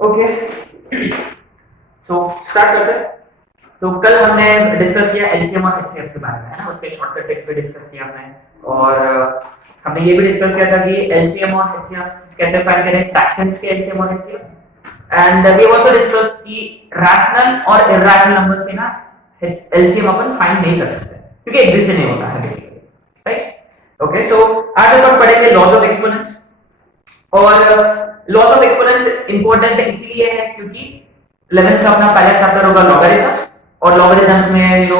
Okay, so start करते हैं। तो कल हमने डिस्कस किया एलसीएम और एचसीएफ के बारे में, है ना, उसके शॉर्टकट ट्रिक्स पे डिस्कस किया हमने। और हमने ये भी डिस्कस किया था कि एलसीएम और एचसीएफ कैसे फाइंड करें, फ्रैक्शंस के एलसीएम और HCF. And we also discuss कि रैशनल और इरैशनल नंबर्स के ना एलसीएम अपन फाइंड नहीं कर सकते क्योंकि एग्जिस्ट नहीं होता है बेसिकली, राइट। ओके, सो आज अपन पढ़ेंगे लॉज ऑफ एक्सपोनेंट्स। और लॉज ऑफ एक्सपोनेंट्स इंपॉर्टेंट इसलिए है क्योंकि 11th का अपना पहला चैप्टर होगा लॉगरिथम्स, और लॉगरिथम्स में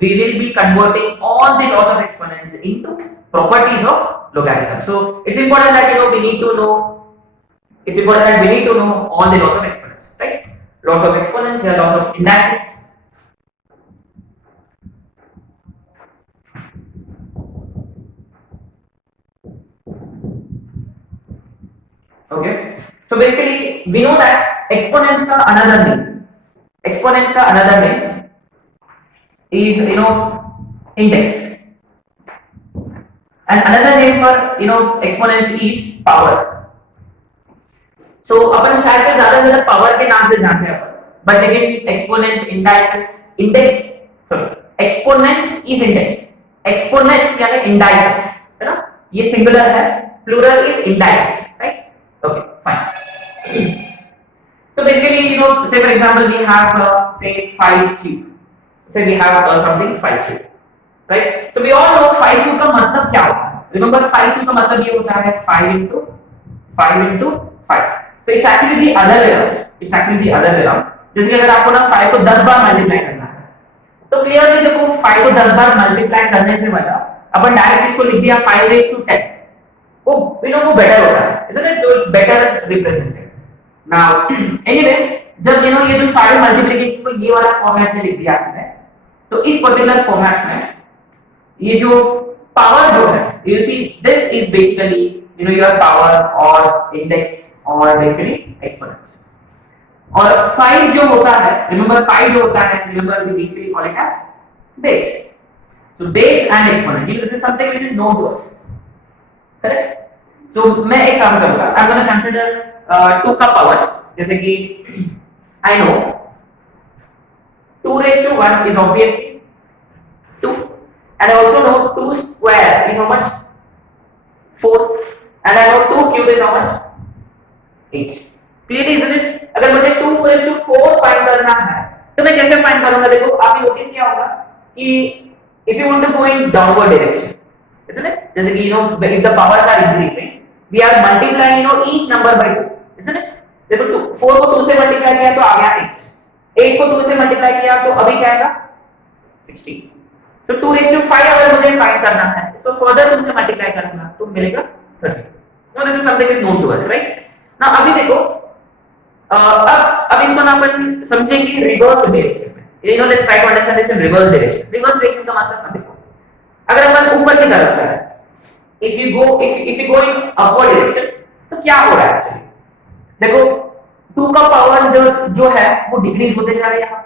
we will be converting all the laws of exponents into properties of logarithm. So it's important that we need to know all the laws of exponents, right? Laws of exponents या laws of indices. Okay, so basically we know that exponents का another name is index, and another name for exponents is power. So अपन शायद से ज्यादा power के नाम से जानते हैं, बट लेकिन exponents exponent is index, exponents यानी इंडाइसेस, है ना, ये सिंगुलर है, plural is indices, right? Okay, fine. So basically, say for example we have say 5 cube. Say we have something 5 cube, right? So we all know 5 cube का मतलब क्या होता है? Remember 5 cube का मतलब ये होता है 5 into 5. So it's actually the other way around. जैसे कि अगर आपको ना 5 को 10 बार मल्टीप्लाई करना है, तो क्लियरली देखो 5 को 10 बार मल्टीप्लाई करने से बजा अपन डायरेक्ट इसको लिख दिया 5 raised to 10. वो वो बेटर होता है, isn't it? So it's better represented. Now anyway, जब ये जो सारे मल्टीप्लिकेशन को ये वाला फॉर्मेट में लिख दिया हमने, तो इस पर्टिकुलर फॉर्मेट में ये जो पावर जो है, you see this is basically your power or index or basically exponents. और 5 जो होता है, remember we basically call it as base. So base and exponent, this is something which is known to us, correct? So मैं एक काम करूंगा, I'm going to consider 2 का powers, जैसे कि I know 2 raised to 1 is obviously 2, and I also know 2 square is how much? 4, and I know 2 cube is how much? 8. Clearly, isn't it? अगर मुझे 2 raised to 4 find करना है, तो मैं कैसे फाइंड करूंगा? देखो आपने नोटिस किया होगा कि if you want to go in downward direction, isn't it? जैसे कि if the powers are increasing, we are multiplying each number by 2, isn't it? देखो 4 को 2 से मल्टीप्लाई किया तो आ गया 8 को 2 से मल्टीप्लाई किया तो अभी क्या आएगा? 16. So 2 raised to 5 अगर मुझे फाइंड करना है, इसको फर्दर 2 से मल्टीप्लाई करूंगा तो मिलेगा 30. Now this is something is known to us, right? Now अभी देखो अब इसको ना अपन समझेंगे रिवर्स डायरेक्शन में. Let's try to understand this in reverse direction. Reverse direction का मतलब देखो, अगर अपन ऊपर की तरफ से है, if you go in upward direction, तो क्या हो रहा है एक्चुअली? देखो 2 का पावर जो है वो डिक्रीज होते जा रहा है।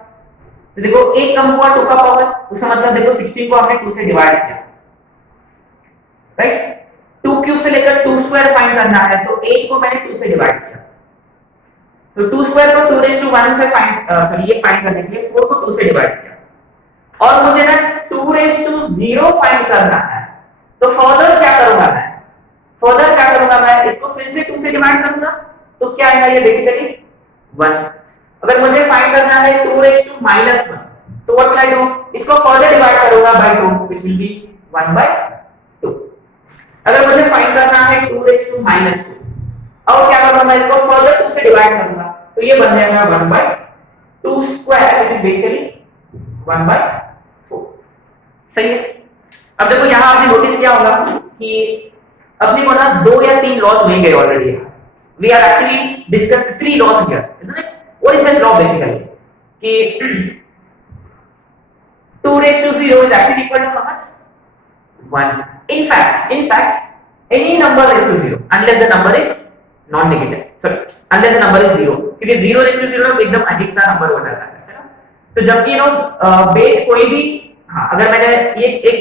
तो देखो एक कम हुआ 2 का पावर, उसका मतलब देखो 16 को हमने 2 से डिवाइड किया, राइट? 2 क्यूब से लेकर 2 स्क्वायर फाइंड करना है, तो 8 को मैंने 2 से डिवाइड किया, तो 2 स्क्वायर को 2 raised to 1 से ये फाइंड करने के लिए 4 को 2 से डिवाइड किया, और मुझे ना 2 raised to 0 फाइंड करना है, तो फर्दर क्या करूंगा मैं इसको फिर से 2 से डिवाइड करूंगा, तो क्या आएगा ये बेसिकली 1. अगर मुझे फाइंड करना है 2 raised to -1, तो व्हाट विल आई डू? इसको फर्दर डिवाइड करूंगा बाय 2 व्हिच विल बी 1/2. अगर मुझे फाइंड करना है 2 raised to -2, और क्या करूंगा इसको फर्दर 2 से डिवाइड करूंगा, तो ये बन जाएगा 1/2 स्क्वायर व्हिच इज बेसिकली 1/4. सही है? अब देखो यहां आपने नोटिस किया होगा कि अपने को ना 2 या 3 लॉस मिल गए already. We are actually discussed 3 laws here, isn't it? What is that law basically? कि 2 raised to 0 is actually equal to how much? 1. In fact, any number raised to 0 unless the number is non-negative. Sorry, unless the number is 0. क्योंकि 0 raised to 0 एकदम अजीब सा number हो जाता है ना? तो जबकि बेस कोई भी, हाँ, अगर मैंने ये एक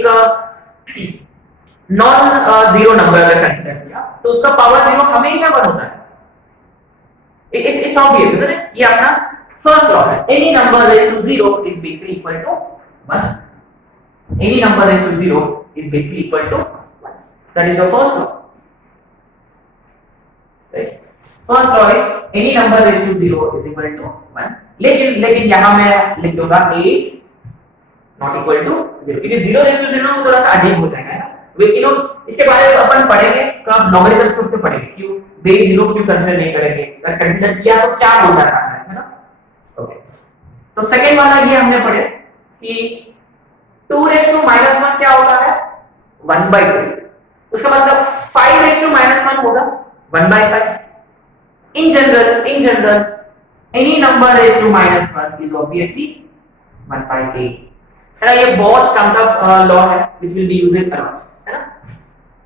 नॉन जीरो नंबर अगर कंसीडर किया तो उसका पावर जीरो हमेशा 1 होता है। It's obvious isn't it? ये अपना फर्स्ट लॉ है। Any number raise to zero is basically equal to 1। any number raised to 0 is basically equal to 1. That is the first law, right? First law is any number raised to 0 is equal to 1. लेकिन यहाँ मैं लिख दूंगा a is not equal to 0 क्योंकि 0 raised to 0 थोड़ा सा अजीब हो जाएगा ना। इसके बारे में अपन पढ़ेंगे कब लॉगरिथम्स के ऊपर पढ़ेंगे, क्यों बेस 0 क्यों कंसीडर नहीं करेंगे, अगर कंसीडर किया तो क्या हो जाता है ना। ओके, तो सेकंड वाला ये हमने पढ़े कि 2 raised to minus 1 क्या होता है 1/2, उसका मतलब 5 raised to minus 1 होगा 1/5। in general any number raised to minus 1 is obviously 1/8 है ना। ये बहुत कम का लॉ है which will be used a lot है ना।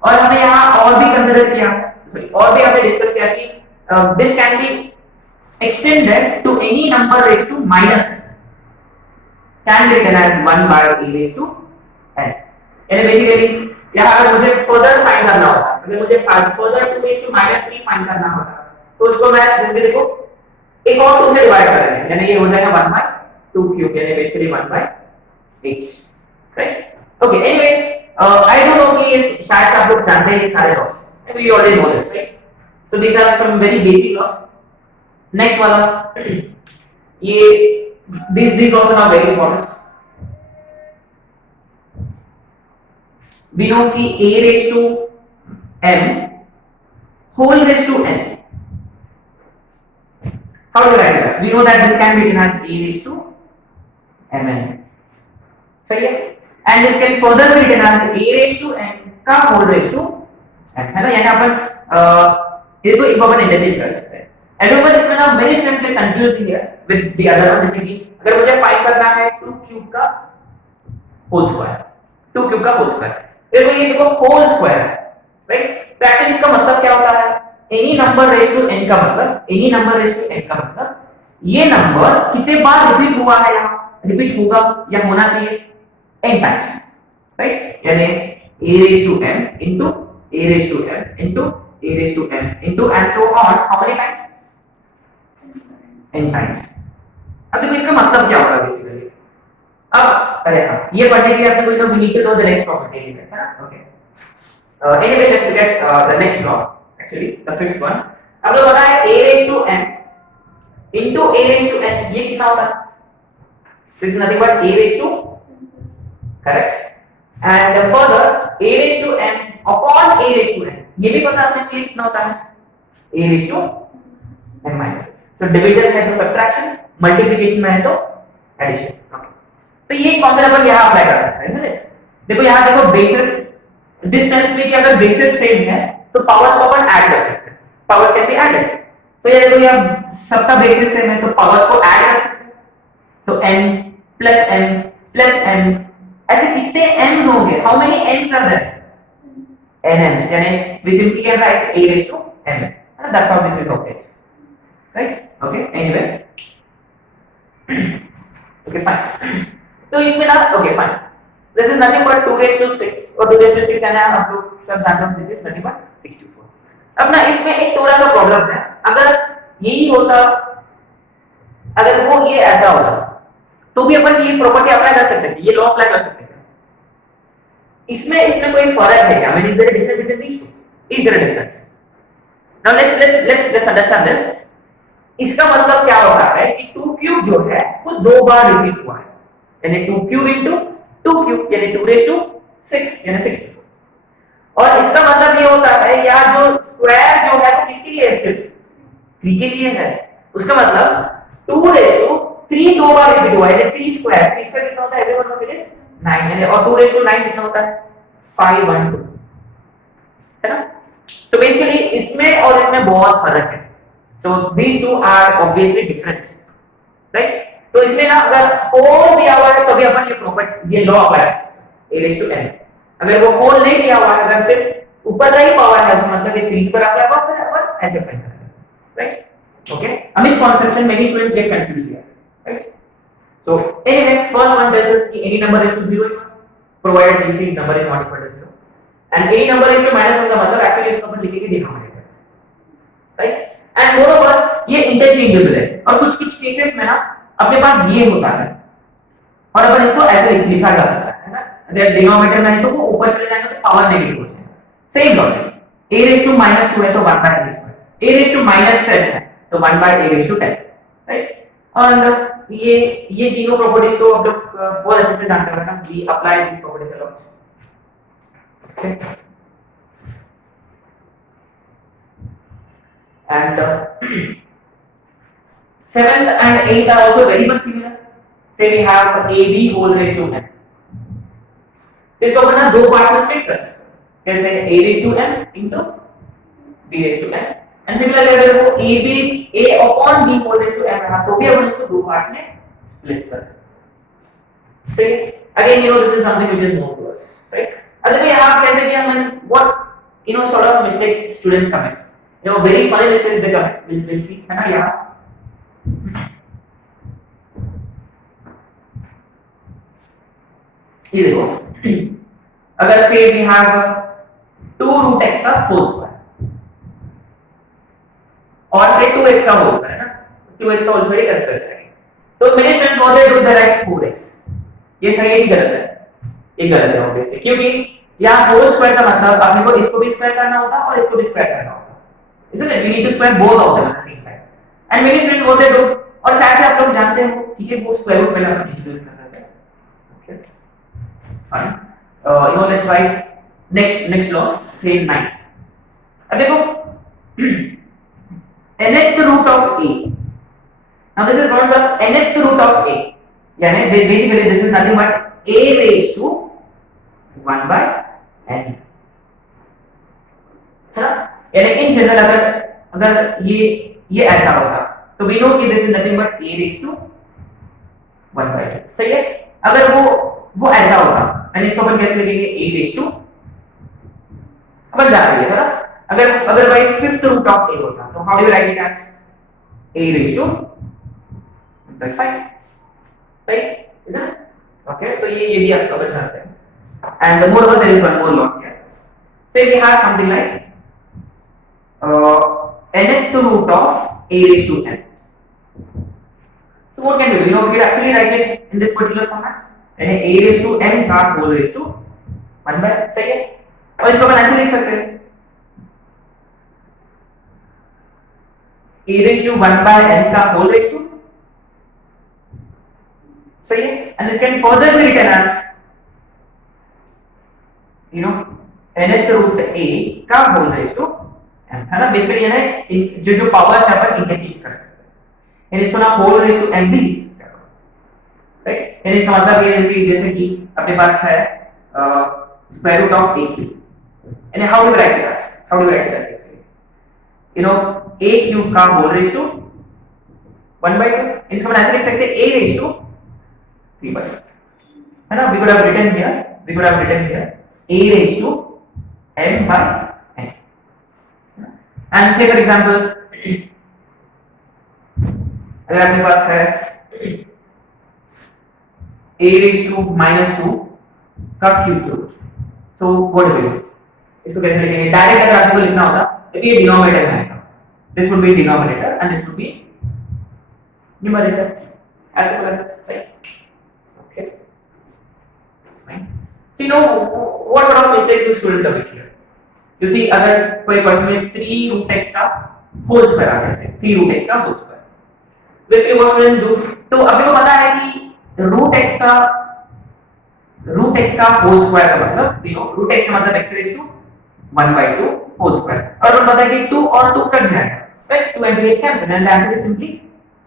और हमने यहाँ और भी कंसीडर किया, सॉरी और भी हमने डिस्कस किया कि this can be extended to any number raised to minus 1 can be written as 1 by e raised to n। यानी बेसिकली यहाँ अगर मुझे फर्दर फाइंड करना होता, अगर मुझे further 2 raised to minus 3 find करना होता तो उसको मैं जैसे देखो एक और 2 से डिवाइड करेंगे, यानी ये हो जाएगा 1 by 2 क्यूब, यानी basically 1/8, right. Okay, anyway I don't know कि ये शायद से आप लोग जानते हैं ये सारे loss, maybe you already know this, right? So these are some very basic laws. Next वाला ये these also are very important. We know कि a raised to m whole raised to n. How do you write this? We know that this can be written as a raised to mn. सही है? And this can further be written as a raised to n का whole raised to n, है ना। यानी अपन इसको एक बार interchange कर सकते हैं। And remember इसमें ना many students get confused here with the other one, जैसे कि अगर मुझे फाइंड करना है 2 क्यूब का होल स्क्वायर, 2 क्यूब का होल स्क्वायर, देखो ये देखो होल स्क्वायर है, राइट। तो एक्चुअली इसका मतलब क्या होता है, any number raise to n का मतलब, any number raise to n का मतलब ये नंबर कितने बार रिपीट हुआ है, यहाँ रिपीट होगा या होना चाहिए n टाइम्स, राइट। यानी a raised to m into a raised to m into a raised to m into and so on, how many times, n times. अब देखो इसका मतलब क्या होगा बेसिकली, अब अरे हाँ ये पढ़ने के लिए आपको we need to know the next property है ना। Okay, anyway let's look at the next law, actually the fifth one. अब लोग बता है a raised to m into a raised to n, ये कितना होता है, this is nothing but a raised to, correct, and further a raised to m upon a raised to n, ये भी पता आपने कि कितना होता है a raised to n minus। तो डिवीजन है तो सब्ट्रैक्शन, मल्टीप्लिकेशन में है तो एडिशन। ओके, तो ये कॉन्सेप्ट अपन यहाँ अप्लाई कर सकते हैं, इजंट इट। देखो यहाँ देखो बेसिस डिस्टेंस में कि अगर बेसिस सेम है तो पावर्स को अपन ऐड कर सकते हैं, पावर्स कैन बी एडेड। तो ये देखो यहाँ सबका बेसिस सेम है तो पावर्स को ऐड कर सकते हैं, तो n plus m plus m, ऐसे कितने m's होंगे, how many m's are there, n m's, यानी we simply can write a raised to m, that's how this is obtained, right. Okay, anyway okay fine. तो इसमें ना okay fine, this is nothing but 2 raised to 6 और 2 raised to 6 है ना, आप लोग सब जानते हो दिस इज नथिंग बट 64। अब ना इसमें एक थोड़ा सा प्रॉब्लम है, अगर यही होता, अगर वो ये ऐसा होता तो भी अपन ये प्रॉपर्टी अप्लाई कर सकते थे, ये लॉ अप्लाई कर सकते थे। इसमें कोई फर्क है क्या, I mean is there a difference between these two, is there a difference? Now let's understand this. इसका मतलब क्या होता है कि 2 क्यूब जो है वो 2 बार रिपीट हुआ है, यानी 2 क्यूब into 2 क्यूब यानी 2 raised to 6 यानी 64। और इसका मतलब ये होता है या जो स्क्वायर जो है वो किसके लिए है, सिर्फ 3 के लिए है। उसका मतलब 2 raised to 3 2 बार रिपीट हुआ है, यानी 3 स्क्वायर, 3 स्क्वायर कितना होता है, एवरीवन नोस इट इज 9, यानी और 2 raised to 9 कितना होता है 512, है ना। सो बेसिकली इसमें और इसमें बहुत फर्क है। So these two are obviously different, right? तो इसमें ना अगर होल दिया हुआ है तभी अपन ये प्रॉपर्टी, ये लॉ अप्लाई कर सकते हैं, a raised to n। अगर वो होल नहीं दिया हुआ है, अगर सिर्फ ऊपर का ही पावर है, उसका मतलब ये 3 पर आपके पास है, अपन ऐसे फाइंड करेंगे, राइट। ओके, अब इस conception many students gate confused here, right. So anyway first one tells us कि any number raised to 0 is 1 provided you see number is not equal to 0, and a number is to minus 1 का मतलब actually इसको अपन लिखेंगे denominator, right. And moreover ये interchangeable है, और कुछ कुछ केसेस में ना अपने पास ये होता है और अपन इसको ऐसे लिखा जा सकता है ना, अगर डिनोमिनेटर में है तो वो ऊपर चले जाएगा तो पावर नेगेटिव हो जाएगा। Same logic, a raise to -2 है तो 1 by a square, a raise to -10 है तो 1 by a raise to 10, right. और ये तीनों प्रॉपर्टीज तो आप लोग बहुत अच्छे से जानते हो ना, we apply this properties a lot, okay. And 7th and 8th are also very much similar. Say we have ab whole raised to n, इसको अपन ना दो पार्ट्स में स्प्लिट कर सकते हैं, जैसे a raised to n into b raised to n, and similarly अगर वो ab a upon b whole raised to n रहा तो भी अपन इसको दो पार्ट्स में स्प्लिट कर सकते हैं। So again you know this is something which is known to us, right? अगर ये आप कैसे किया, मैं what sort of mistakes students commit, very funny mistakes they commit, we'll see, है ना। यहाँ ये देखो, अगर से we have 2 root x का होल स्क्वायर और से 2x का होल स्क्वायर है ना, 2x का होल स्क्वायर कंसीडर करेंगे, तो मेरे स्टूडेंट बोलते हैं डू द राइट 4x, ये सही है कि गलत है? ये गलत है ऑब्वियसली, क्योंकि यहाँ होल स्क्वायर का मतलब आपने को इसको भी स्क्वायर करना होता और इसको भी स्क्वायर करना होता, isn't it? We need to square both of them at the same time, and many students बोलते हैं डू, और शायद से आप लोग जानते हो, ठीक है, वो स्क्वायर रूट पहले अपन इंट्रोड्यूस कर रहे थे, okay fine. Let's write next law, say 9th, अब देखो nth root of a, now this is called the nth root of a, यानी basically this is nothing but a raised to 1 by n, है ना। यानी in general अगर ये ऐसा होगा तो वी नो कि this is nothing but a raised to 1 by 2, सही है। अगर वो ऐसा होगा यानी इसको अपन कैसे लिखेंगे, a raised to, अपन जान रहे हैं ना, अगर भाई 5th root of a होता तो how do you write it as a raised to 1 by 5, right, is it okay. तो ये भी आप अपन जानते हैं, and more there is one more law here, say we have something like nth root of a raised to n. So what can we do? We can actually write it in this particular format. यानी a raised to n का whole raised to 1 by, सही है। और इसको अपन ऐसे लिख सकते हैं, a raised to 1 by n का whole raised to, सही है। And this can further be written as nth root a का whole raised to, है ना। बेसिकली है जो पावर्स है अपन इंटरचेंज कर सकते हैं, यानी इसको ना होल रेज़ टू n भी लिख सकते हैं, राइट। यानी इसका मतलब ये है जैसे कि अपने पास है square root of a cube, यानी how do write it as basically a cube का होल रेज़ टू 1 by 2, इसको हम ऐसे लिख सकते हैं a रेज़ टू 3 by 2, है ना। We could have written here a raise to m by n, and say for example अगर आपके पास है a raised to -2 का cube root, so what do we do, इसको कैसे लिखेंगे? डायरेक्ट अगर आपको लिखना होता तो ये डिनोमिनेटर में आएगा, this would be denominator and this would be numerator, ऐसे बोला सकते हैं, okay fine। so what sort of mistakes do student commit here? You see, अगर कोई क्वेश्चन में 3 root x का होल स्क्वायर आ गया, 3 root x का whole square, basically what students do, तो अभी को पता है कि root x का होल स्क्वायर का मतलब root x का मतलब x raised to 1 by 2 whole square, और हमें पता है कि 2 और 2 कट जाएगा, right, 2 and 2 is cancelled and the answer is simply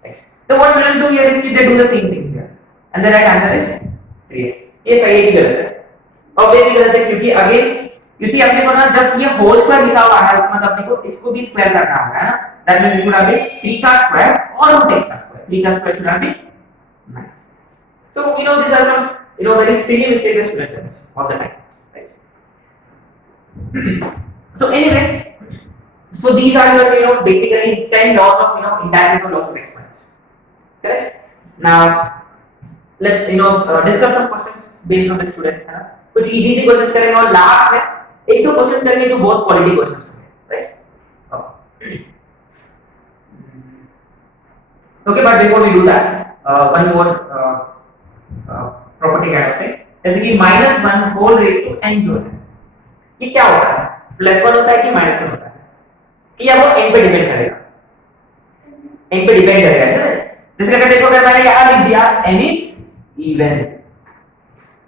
x. So what students do here is they do the same thing here and the right answer is 3x. ये सही है कि गलत है? ऑब्वियसली गलत है, क्योंकि अगेन you see अपने को ना जब ये होल स्क्वायर लिखा हुआ है उसका मतलब अपने को इसको भी स्क्वायर करना होगा, है ना। That means it should have been 3 का स्क्वायर और रूट x का स्क्वायर, 3 का square should have been 9. So these are some very silly mistakes that students do all the time, right? So anyway, so these are your basically 10 laws of indices or laws of exponents, correct? Now let's discuss some questions based on the student, है ना। कुछ easy सी questions करेंगे और last में एक दो questions करेंगे जो बहुत क्वालिटी क्वेश्चंस होंगे, right? Okay, but before we do that, one more property kind of thing, जैसे कि -1 होल रेज टू n जो है, ये क्या होता है? +1 होता है कि -1 होता है? कि या वो n पे डिपेंड करेगा? n पे डिपेंड करेगा, ऐसा है? जैसे अगर देखो, अगर मैंने यहाँ लिख दिया n is even,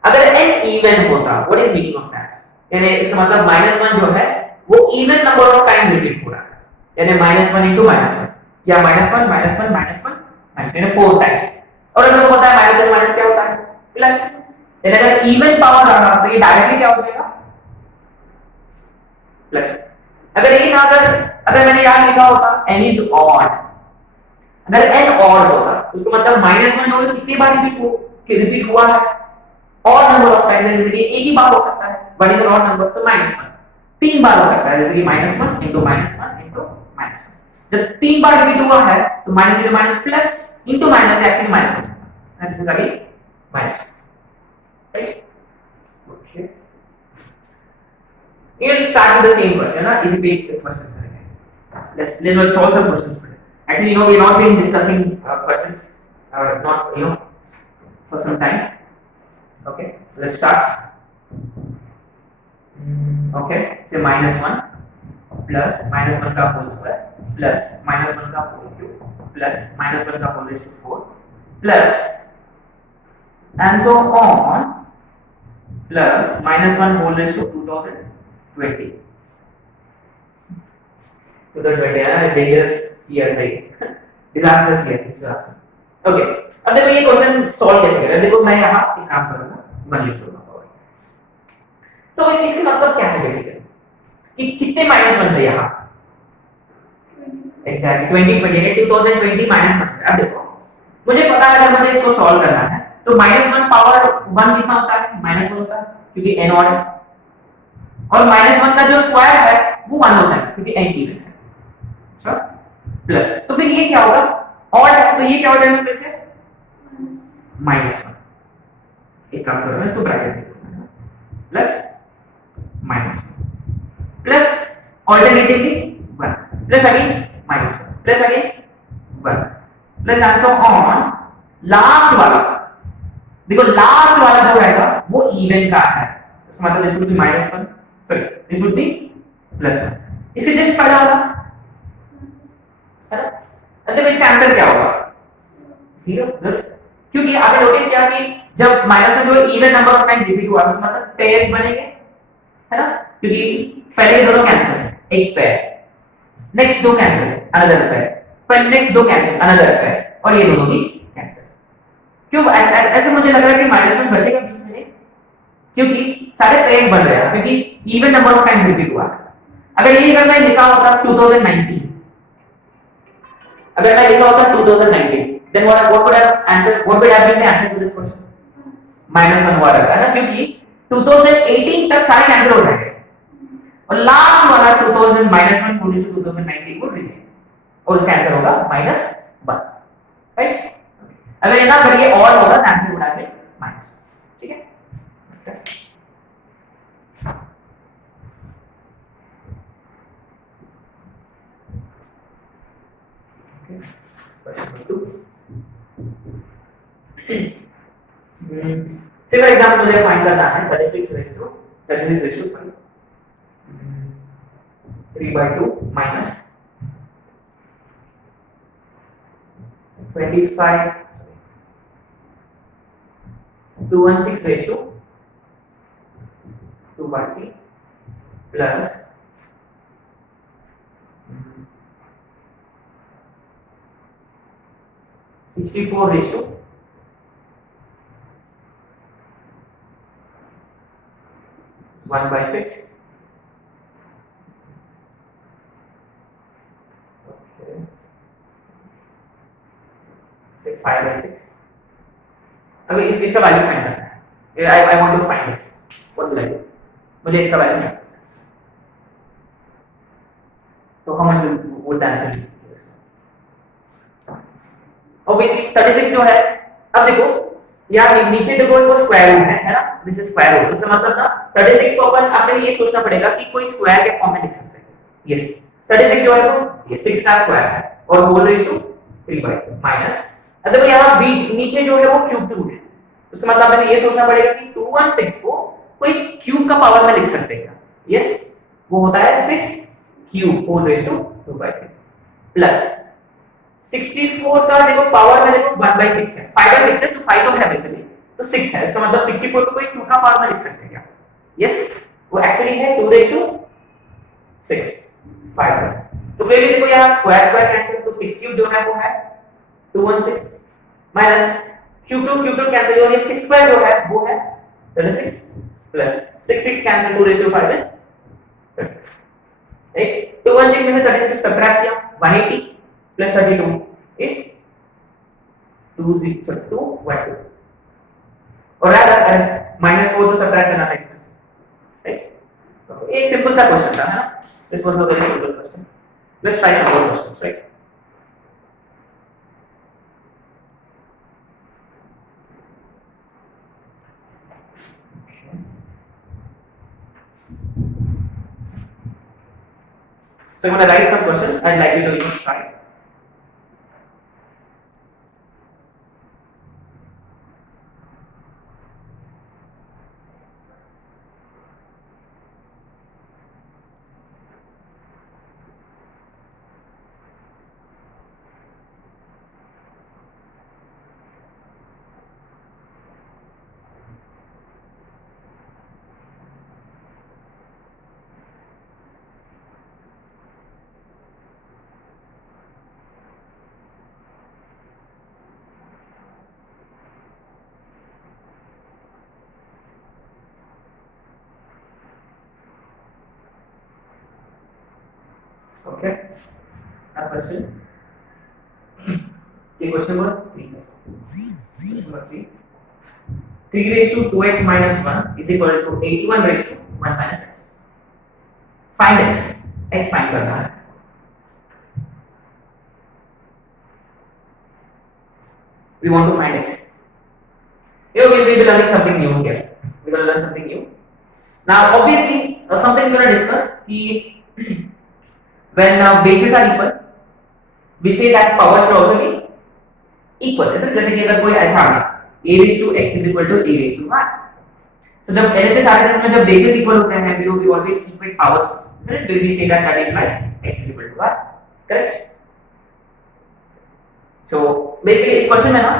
अगर n even होता, what is meaning of that? यानी इसका मतलब -1 जो है वो even number of times repeat हो रहा है, यानी -1 into -1 या -1 -1 -1 यानी 4 टाइम्स। और अगर आपको पता है माइनस माइनस क्या होता है? प्लस। यानी अगर इवन पावर आ रहा तो ये डायरेक्टली क्या हो जाएगा? प्लस। अगर ये ना अगर मैंने यहां लिखा होता n is odd, अगर n odd होता उसका मतलब -1 जो है कितनी बार रिपीट हुआ है? odd नंबर ऑफ टाइम्स, जैसे कि एक ही बार हो सकता है, 1 is an odd number, so -1 तीन बार हो सकता है, जैसे कि -1 into -1 into -1। जब तीन बार रिपीट हुआ है तो minus into minus plus into minus actually minus हो जाता है, this is again minus, right? Okay, ये will start with the same question ना, इसी पे एक क्वेश्चन करेंगे। Let's solve some questions today. Actually we have not been discussing questions not for some time. Okay, let's start. Okay, say -1 plus -1 का whole square plus -1 का whole cube plus -1 का whole raise to 4 plus and so on plus -1 whole raised to 2020 है, dangerous year है, disastrous year, disaster। Okay, अब देखो ये question solve कैसे करें। देखो मैं यहाँ एक काम करूंगा, 1 लिख दूंगा। तो इसके मतलब क्या है बेसिकली कि कितने -1 है यहाँ? एग्जैक्टली 2020 -1 अब देखो मुझे पता है अगर मुझे इसको सॉल्व करना है तो -1 पावर 1 कितना होता है? -1 होता है क्योंकि n ऑड है, और -1 का जो स्क्वायर है वो 1 हो जाएगा क्योंकि n इवन है, अच्छा? प्लस, तो फिर ये क्या होगा? ऑड है, तो ये क्या हो जाएगा फिर से? -1। एक काम करो, मैं इसको ब्रैकेट में लिखूंगा, plus -1 plus alternatively 1 plus again -1 plus again 1 plus and so on. Last वाला देखो, लास्ट वाला जो रहेगा वो इवन का है, इसका मतलब this would be -1, sorry this would be +1। इससे जस्ट पहला वाला है ना, मतलब इसका आंसर क्या होगा? 0। गुड, क्योंकि आपने नोटिस किया कि जब -1 जो even number of times repeat हुआ उसका मतलब पेयर्स बनेंगे, है ना? क्योंकि पहले दोनों कैंसिल है, एक पेयर, नेक्स्ट दो कैंसिल है, अनदर पेयर, पर नेक्स्ट दो कैंसिल, अनदर पेयर, और ये दोनों भी कैंसिल। क्यों ऐसे मुझे लग रहा है कि -1 बचेगा बीच में, क्योंकि सारे पेयर्स बन रहे हैं, क्योंकि even number of times repeat हुआ है। अगर ये अगर मैं लिखा होता 2019, अगर मैं लिखा होता 2019, then what would have answer, what would have been the answer to this question? -1 हुआ रहता है ना, क्योंकि 2018 तक सारे कैंसिल हो जाएंगे और लास्ट वाला 2000 -1 होने से 2019 को रिमेन, और उसका आंसर होगा -1, राइट? अगर ये ना करिए और होगा तो आंसर होगा माइनस, ठीक है? से फॉर एग्जांपल मुझे फाइंड करना है 36 raise to 3/2 minus 25 216 raise to 2/3 plus 64 raise to 1/6, okay, say 5/6। अभी इसका वैल्यू फाइंड करना है। I want to find this, what will I do? मुझे इसका वैल्यू फाइंड करना है, तो how much would the answer be? Obviously 36 जो है, अब देखो यार नीचे देखो वो स्क्वायर रूट है ना, दिस इज स्क्वायर रूट, इसका मतलब ना 36 को अपन आपने ये सोचना पड़ेगा कि कोई स्क्वायर के फॉर्म में लिख सकते हैं। यस 36 जो है वो ये 6 का स्क्वायर है और होल रेज टू 3/2 माइनस, अब देखो यहाँ बी नीचे जो है वो क्यूब रूट है, उसका मतलब हमें ये सोचना पड़ेगा कि 216 को कोई क्यूब का पावर में लिख सकते हैं क्या। यस वो होता है 6 cube whole raise to 2/3 plus 64 का देखो पावर में देखो 1/6 है, 5/6 है तो 5 तो है बेसिकली, तो 6 है, इसका मतलब 64 को कोई 2 का पावर में लिख सकते हैं क्या। यस वो एक्चुअली है 2/6 5, तो क्लियरली देखो यहाँ स्क्वायर स्क्वायर कैंसिल, तो 6 क्यूब जो है वो है 216 माइनस क्यूब टू कैंसिल और ये 6 स्क्वायर जो है वो है 36 प्लस 6 कैंसिल 2/5 इज राइट, 216 में से 36 सब्ट्रैक्ट किया 180 प्लस 32 इज 212 और -4 तो सब्ट्रैक्ट करना था इसमें से, राइट। एक सिंपल सा क्वेश्चन था है ना, this was a very simple question, let's try some more questions, right. So I'm going to write some questions. I'd like you to even try. Okay. Now question. Okay, question number 3. Question number 3. 3 raised to 2x minus 1 is equal to 81 raised to 1 minus x. Find x. X find करना है. We want to find x. Here we will be learning something new here. We will learn something new. Now, obviously, something we will discuss. When bases are equal, we say that power should also be equal. जैसे कि अगर कोई ऐसा आ गया a raised to x is equal to a raised to y, तो जब LHS आ गया इसमें जब bases equal होते हैं we always equate powers, isn't it? We say that implies x is equal to y, correct? So basically इस question में ना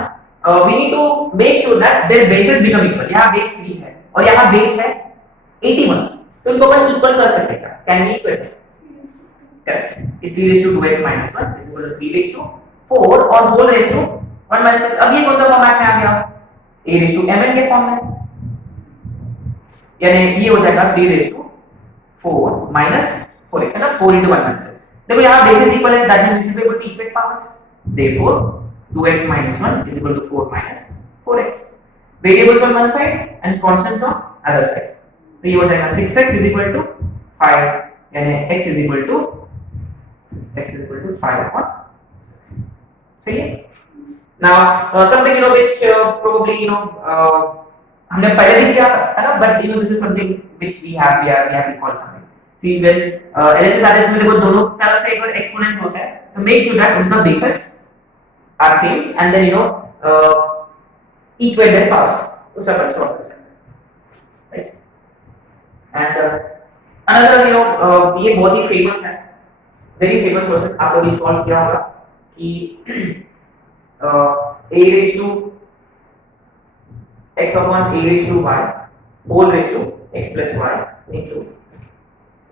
we need to make sure that their bases become equal. यहाँ base 3 है और यहाँ base है 81, तो इनको अपन equal कर सकते हैं क्या? Can we equate? Correct. 3 raised to 2x minus 1 is equal to 3 raised to 4 और whole raised to 1 minus x. अब ये कौन सा फॉर्मेट में आ गया? a raised to mn के फॉर्म में, यानी ये हो जाएगा 3 raised to 4 minus 4x है ना, 4 into 1 minus x. देखो यहाँ bases equal है, that means we should be able to equate powers. Therefore 2x minus 1 is equal to 4 minus 4x. Variables on one side and constants on other side. तो ये हो जाएगा 6x is equal to 5, यानी x is equal to 5 upon 6. सही है? Now something which probably हमने पहले भी किया है ना, but this is something which we have recalled something. See when LHS आदेश में देखो दोनों तरफ से एक बार exponents होते हैं, तो make sure that उनका bases are same and then equate their powers. उस पर solve कर सकते हैं, right? And another ये बहुत ही famous है, very famous क्वेश्चन आप लोग सॉल्व किया होगा कि a raised to x upon a raised to y whole raised to x plus y into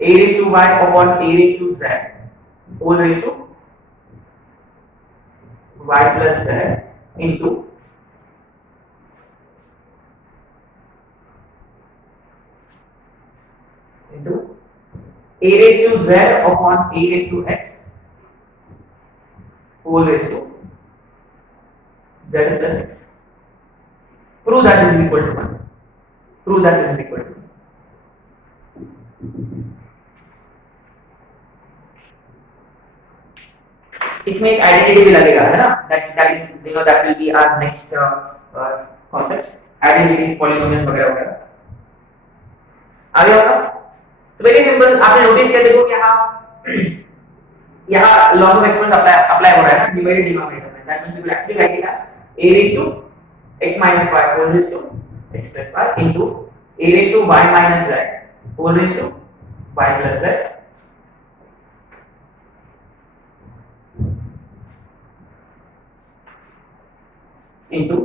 a raised to y upon a raised to z whole raised to y plus z into a raised to z upon a raised to x whole raised to z plus x. Prove that this is equal to 1. Prove that this is equal to 1. इसमें एक identity भी लगेगा है ना, that is that will be our next concept identities polynomials वगैरह वगैरह आ गया होगा। तो वेरी सिंपल, आपने नोटिस किया देखो यहाँ लॉस ऑफ एक्सपोनेंस अप्लाई हो रहा है ना न्यूमरेटर डिनोमिनेटर में, that means we will actually write it as a raised to x minus y whole raised to x plus y into a raised to y minus z whole raised to y plus z into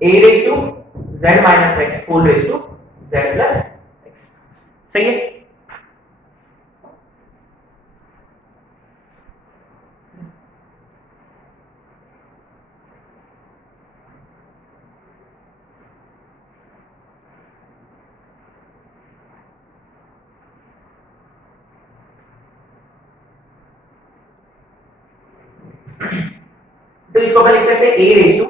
a raised to z minus x whole raised to z plus x। सही है। तो इसको अपन लिख सकते हैं a ratio,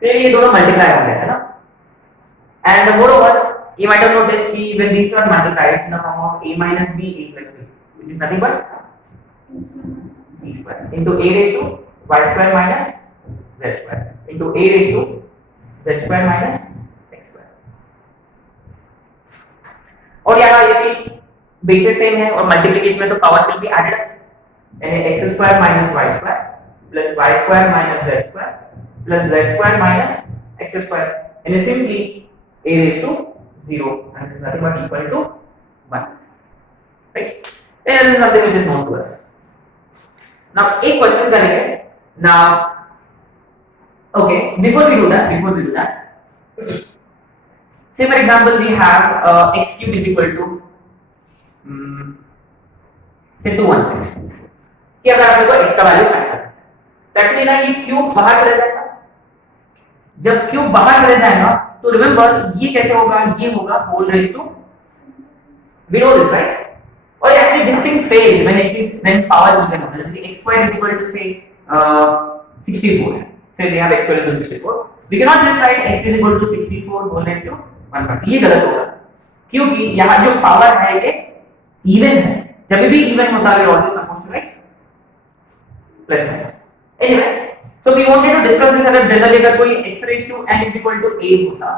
फिर ये दोनों मल्टीप्लाई हो गए है ना, and मोreover you might have noticed कि when these two are multiplied it's in the form of a minus b a plus b which is nothing but b square into a raised to y square minus z square into a raised to z square minus x square। और यहाँ ये सी basis same है और multiplication में तो powers will be added, यानी x square minus y square plus y square minus z square plus z square minus x square, and simply a raised to 0 and this is nothing but equal to 1, right? And this is something which is known to us. Now एक question करेंगे now, okay, before we do that say for example we have x cube is equal to say 216 कि अगर आपने को x का value find करना है तो एक्चुअली ना ये क्यूब बाहर चले जाएगा, जब क्यूब बाहर चले जाएगा तो रिमेंबर ये कैसे होगा, ये होगा whole raise to, we know this right, और actually this thing fails when power even होता है, जैसे x square is equal to say 64 है, say we have x square equal to 64, we cannot just write x is equal to 64 whole raised to 1, ये गलत होगा क्योंकि यहाँ जो पावर है ये इवन है, जब भी इवन होता है we always supposed to write plus minus. Anyway so we wanted to discuss this, अगर जनरली अगर कोई x raised to n is equal to a होता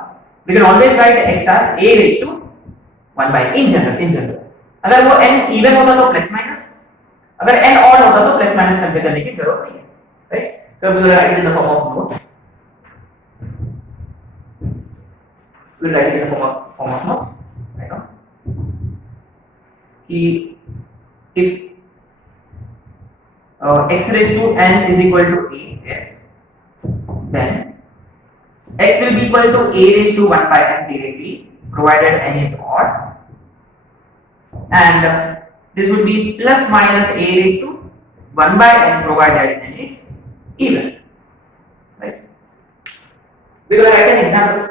we can always write x as a raised to 1 by in general अगर वो n even होता तो plus minus, अगर n odd होता तो प्लस माइनस कंसीडर करने की जरूरत नहीं है, right? so we will write it in the form of note, we will write it in the form of note right now कि if x raised to n is equal to a, yes, then x will be equal to a raised to 1 by n directly provided n is odd, and this would be plus minus a raised to 1 by n provided n is even, right? We will write an example,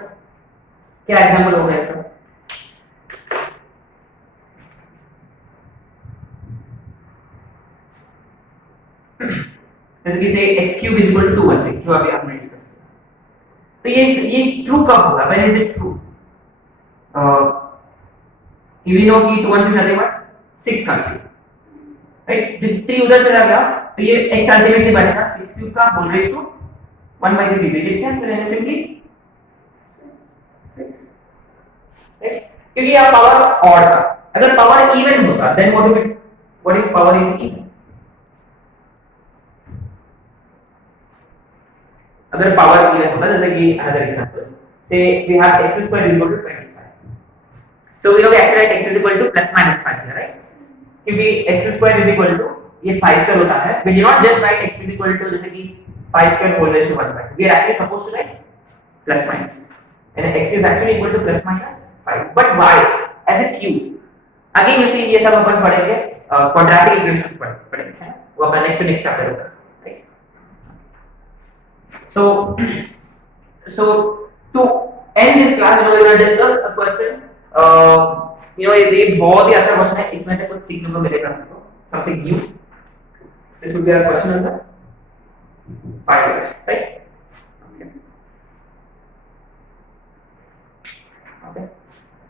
क्या example होगा इसका? जैसे कि से x cube is equal to 216 जो अभी आपने discuss किया, तो ये ट्रू कब होगा, when is it true? We know कि 216 नथिंग बट 6 का क्यूब, राइट? 3 उधर चला गया तो ये x अल्टीमेटली बनेगा 6 क्यूब का whole raise to 1 by 3 digits cancel and simply 6, right? क्योंकि यह पावर ऑड था, अगर पावर इवन होता then what if power is even, अगर पावर इवन होता, जैसे कि अनदर एग्जांपल से we have x square is equal to 25, so we know actually write x is equal to plus minus 5 here, right? क्योंकि x square is equal to ये 5 square होता है, we do not just write x is equal to जैसे कि 5 square whole raised to 1 by, we are actually supposed to write plus minus and x is actually equal to plus minus 5, but why as a cube again you see ये सब अपन पढ़ेंगे quadratic equation पढ़ेंगे, वो अपन next chapter होगा, right? So to end this class, we will discuss a question. ये बहुत ही अच्छा question है, इसमें से कुछ सीखने को मिलेगा आपको, something new. This will be our question number 5, right? Okay.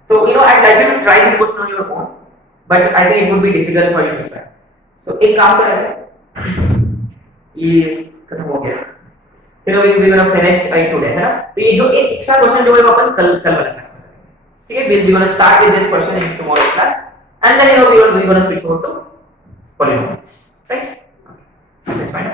So I'd like you to try this question on your own, but I think it would be difficult for you to try. So एक काम करेंगे, ये खत्म हो गया, फिर we gonna finish today, है ना। तो ये जो एक एक्स्ट्रा क्वेश्चन जो है वो अपन कल वाला क्लास में करेंगे, ठीक है। We gonna start with this question in tomorrow class and then we gonna switch over to polynomials, right? Okay, that's fine.